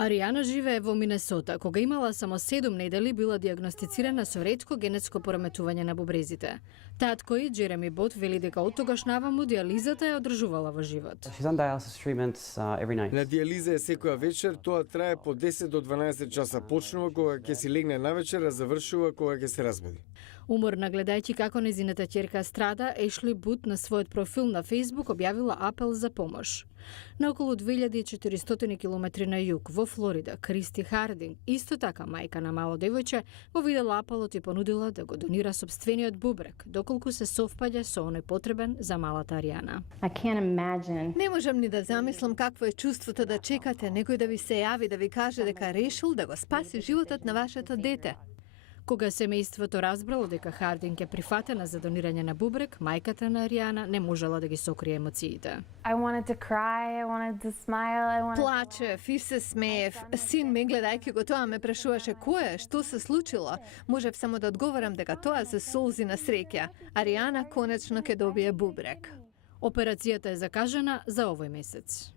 Аријана живее во Минесота, кога имала само 7 недели била диагностицирана со ретко генетско пореметување на бубрезите. Татко и Джереми Бот вели дека од тогаш наваму диализата ја одржувала во живот. На диализа е секоја вечер, тоа трае по 10 до 12 часа, почнува кога ќе си легне навечер, а завршува кога ќе се разбуди. Уморна гледајќи како незината ќерка страда, Ешли Бут на својот профил на Facebook објавила апел за помош. На околу 2400 километри на југ, во Флорида, Кристи Хардинг, исто така мајка на мало девојче, го видела апелот и понудила да го донира сопствениот бубрек, доколку се совпаѓа со оној потребен за малата Аријана. Не можам ни да замислам какво е чувството да чекате некој да ви се јави да ви каже дека решил да го спаси животот на вашето дете. Кога семејството разбрало дека Хардинг е прифатена за донирање на бубрек, мајката на Аријана не можела да ги сокрие емоциите. Плачев и се смеев. Син ми, гледајќи го тоа, ме прашуваше кој е, што се случило. Можев само да одговорам дека тоа се солзи на среќа. Аријана конечно ќе добие бубрек. Операцијата е закажана за овој месец.